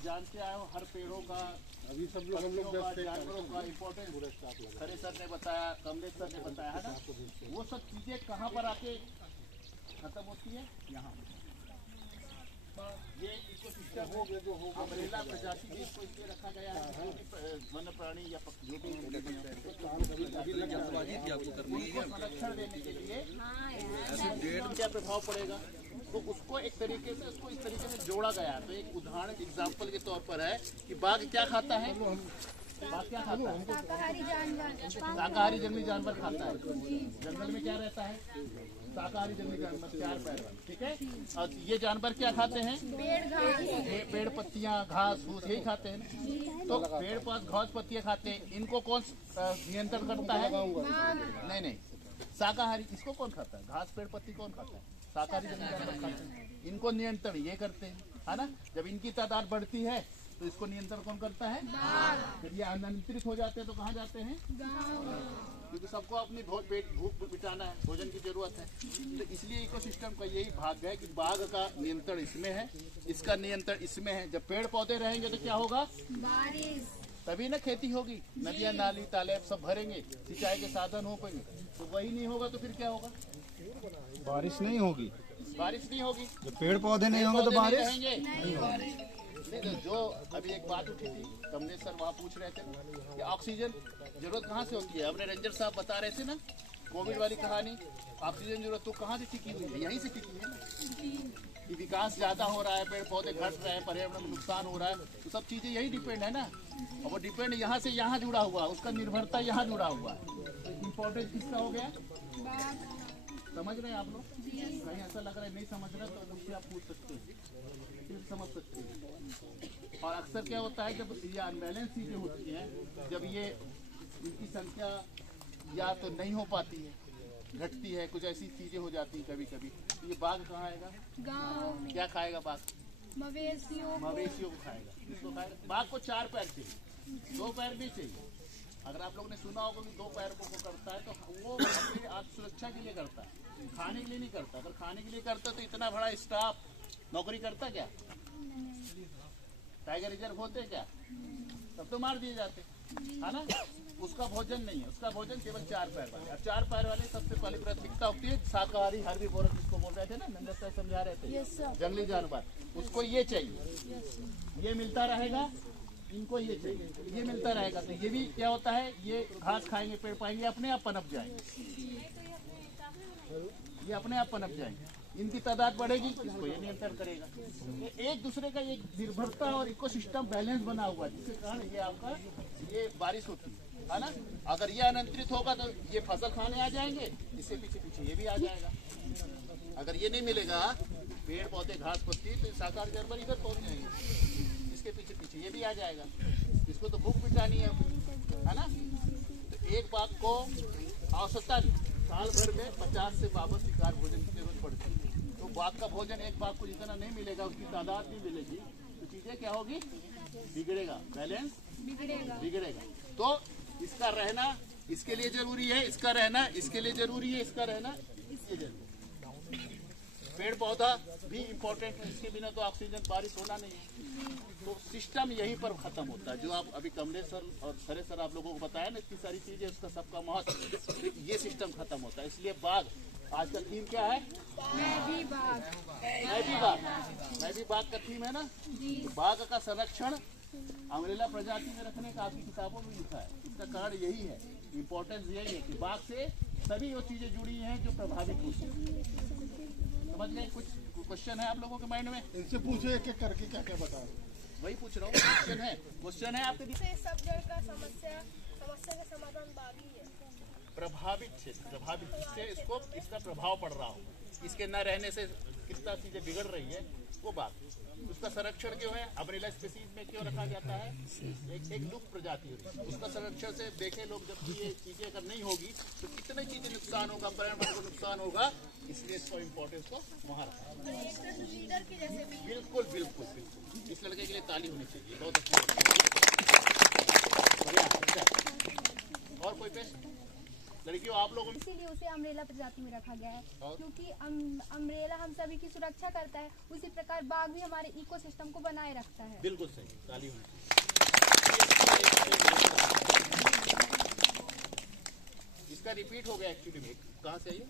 जानते आए हो हर पेड़ों का, अभी सब लोग हम लोग जानवरों का इम्पोर्टेंस खरे सर ने बताया, कमलेश सर ने बताया है ना। वो सब चीजें कहाँ पर आके खत्म होती है? यहाँ। ये इकोसिस्टम अम्ब्रेला प्रजाति भी इसको इसलिए रखा गया है, वन्य प्राणी या जो भी संरक्षण देने के लिए क्या प्रभाव पड़ेगा, तो उसको एक तरीके से उसको इस तरीके से जोड़ा गया है। तो एक उदाहरण एग्जाम्पल के तौर पर है कि बाघ क्या खाता है? बाघ क्या खाता है? शाकाहारी जानवर। शाकाहारी जंगली जानवर खाता है। जंगल में क्या रहता है? शाकाहारी जंगली जानवर, 4 पैर वाले, ठीक है। और ये जानवर क्या खाते हैं? पेड़ पत्तियां, घास फूस, यही खाते हैं। तो पेड़ पास घास पत्तियां खाते हैं, इनको कौन नियंत्रण करता है? नहीं, शाकाहारी। इसको कौन खाता है? घास पेड़ पत्ती कौन खाता है? शाकाहारी जंगली जानवर खाते हैं। इनको नियंत्रण ये करते हैं, है ना। जब इनकी तादाद बढ़ती है तो इसको नियंत्रण कौन करता है? जब ये अनियंत्रित हो जाते हैं तो कहाँ जाते हैं? क्योंकि सबको अपनी भूख मिटाना है, भोजन की जरूरत है। तो इसलिए इकोसिस्टम का यही भाग है कि बाघ का नियंत्रण इसमें है, इसका नियंत्रण इसमें है। जब पेड़ पौधे रहेंगे तो क्या होगा? बारिश, तभी ना खेती होगी, नदियां नाली तालाब सब भरेंगे, सिंचाई के साधन हो पाएंगे। तो वही नहीं होगा तो फिर क्या होगा? बारिश नहीं होगी। बारिश नहीं होगी, जब पेड़ पौधे नहीं होंगे तो बारिश नहीं होगी। जो अभी एक बात उठी थी, कमलेश सर वहाँ पूछ रहे थे कि ऑक्सीजन जरूरत कहाँ से होती है। अपने रेंजर साहब बता रहे थे ना कोविड वाली कहानी, ऑक्सीजन जरूरत तो कहाँ से टिकी हुई है? यहीं से टिकी है ना। कि विकास ज्यादा हो रहा है, पेड़ पौधे घट रहे हैं, पर्यावरण में नुकसान हो रहा है, तो सब चीजें यही डिपेंड है ना। और वो डिपेंड यहाँ से यहाँ जुड़ा हुआ है, उसका निर्भरता यहाँ जुड़ा हुआ है। इम्पोर्टेंस किसका हो गया? समझ रहे हैं आप लोग? कहीं ऐसा लग रहा है नहीं समझ रहे तो मुझसे आप पूछ सकते हैं, फिर समझ सकते हैं। और अक्सर क्या होता है जब ये अनबैलेंस चीजें होती हैं, जब ये इनकी संख्या या तो नहीं हो पाती है, घटती है, कुछ ऐसी चीजें हो जाती हैं कभी कभी, तो ये बाघ कहाँ आएगा? गाँव में। क्या खाएगा बाघ? मवेशियों को खाएगा। किसको खाएगा? बाघ को 4 पैर चाहिए, 2 पैर भी चाहिए। अगर आप लोगों ने सुना होगा कि 2 पैर को करता है तो वो अपनी आत्मसुरक्षा के लिए करता है, खाने के लिए नहीं करता। अगर खाने के लिए करता तो इतना बड़ा स्टाफ नौकरी करता क्या? टाइगर रिजर्व होते क्या? तब तो मार दिए जाते, है ना। उसका भोजन नहीं है, उसका भोजन केवल 4 पैर वाले। और 4 पैर वाले सबसे पहली प्राथमिकता होती है शाकाहारी हर्बीवोरस, जिसको बोल रहे थे ना, नंदा सर समझा रहे थे, जंगली जानवर। उसको ये चाहिए, ये मिलता रहेगा, इनको ये चाहिए, ये मिलता रहेगा। तो ये भी क्या होता है, ये घास खाएंगे, पेड़ पाएंगे, अपने आप पनप जाएंगे, ये अपने आप पनप जाएंगे। इनकी तादाद बढ़ेगी, इसको ये नियंत्रण करेगा। एक दूसरे का एक निर्भरता और इकोसिस्टम बैलेंस बना हुआ है, जिसके कारण ये आपका ये बारिश होती है ना। अगर ये अनियंत्रित होगा तो ये फसल खाने आ जाएंगे, इससे पीछे पीछे ये भी आ जाएगा। अगर ये नहीं मिलेगा पेड़ पौधे घास पत्ती, तो शाकाहारी जानवर इधर पहुंच जाएंगे, इसके पीछे पीछे ये भी आ जाएगा। इसको तो भूख मिटानी है ना। तो एक बाघ को औसतन साल भर में 50 से 52 शिकार भोजन की जरूरत पड़ती है। तो बाघ का भोजन एक बाघ को जितना नहीं मिलेगा, उसकी तादाद नहीं मिलेगी, तो चीजें क्या होगी? बिगड़ेगा, बैलेंस बिगड़ेगा। तो इसका रहना इसके लिए जरूरी है, इसका रहना इसके लिए जरूरी है, इसका रहना इसके जरूरी है। पेड़ पौधा भी इम्पोर्टेंट है, इसके बिना तो ऑक्सीजन बारिश होना नहीं है। तो सिस्टम यहीं पर खत्म होता है, जो आप अभी कमलेश सर और खरे सर आप लोगों को बताया ना, इतनी सारी चीजें, उसका सबका महत्व, ये सिस्टम खत्म होता है। इसलिए बाघ आज का थीम क्या है? मैं भी बाघ का थीम है ना। तो बाघ का संरक्षण अम्ब्रेला प्रजाति में रखने का आपकी किताबों में लिखा है। इसका कारण यही है, इम्पोर्टेंस यही है कि बाघ से सभी वो चीजें जुड़ी हैं जो प्रभावित होती हैं। समझ गए? कुछ क्वेश्चन है आप लोगों के माइंड में? इनसे पूछो एक एक करके क्या क्या बता। वही पूछ रहा हूँ, क्वेश्चन है आपके सब जड़ का समस्या का समाधान बाघ ही है। प्रभावित जिससे इसको इसका प्रभाव पड़ रहा हो, इसके न रहने से कितना चीजें बिगड़ रही है, वो बात। उसका संरक्षण क्यों है? अम्ब्रेला स्पीसीज में क्यों रखा जाता है? एक लुप्त प्रजाति है, उसका संरक्षण से देखे लोग, जब ये चीजें अगर नहीं होगी तो कितनी चीजें नुकसान होगा, पर्यावरण को नुकसान होगा, इसलिए इसको इम्पोर्टेंस को वहाँ रखा। बिल्कुल बिल्कुल बिल्कुल। इस लड़के के लिए ताली होनी चाहिए, बहुत अच्छा। 我会被。लड़कियों आप लोगों में इसीलिए उसे अम्ब्रेला प्रजाति में रखा गया है, और? क्योंकि अम्ब्रेला हम सभी की सुरक्षा करता है, उसी प्रकार बाघ भी हमारे इकोसिस्टम को बनाए रखता है। बिल्कुल सही, ताली होनी। इसका रिपीट हो गया एक्चुअली में, कहाँ से है ये?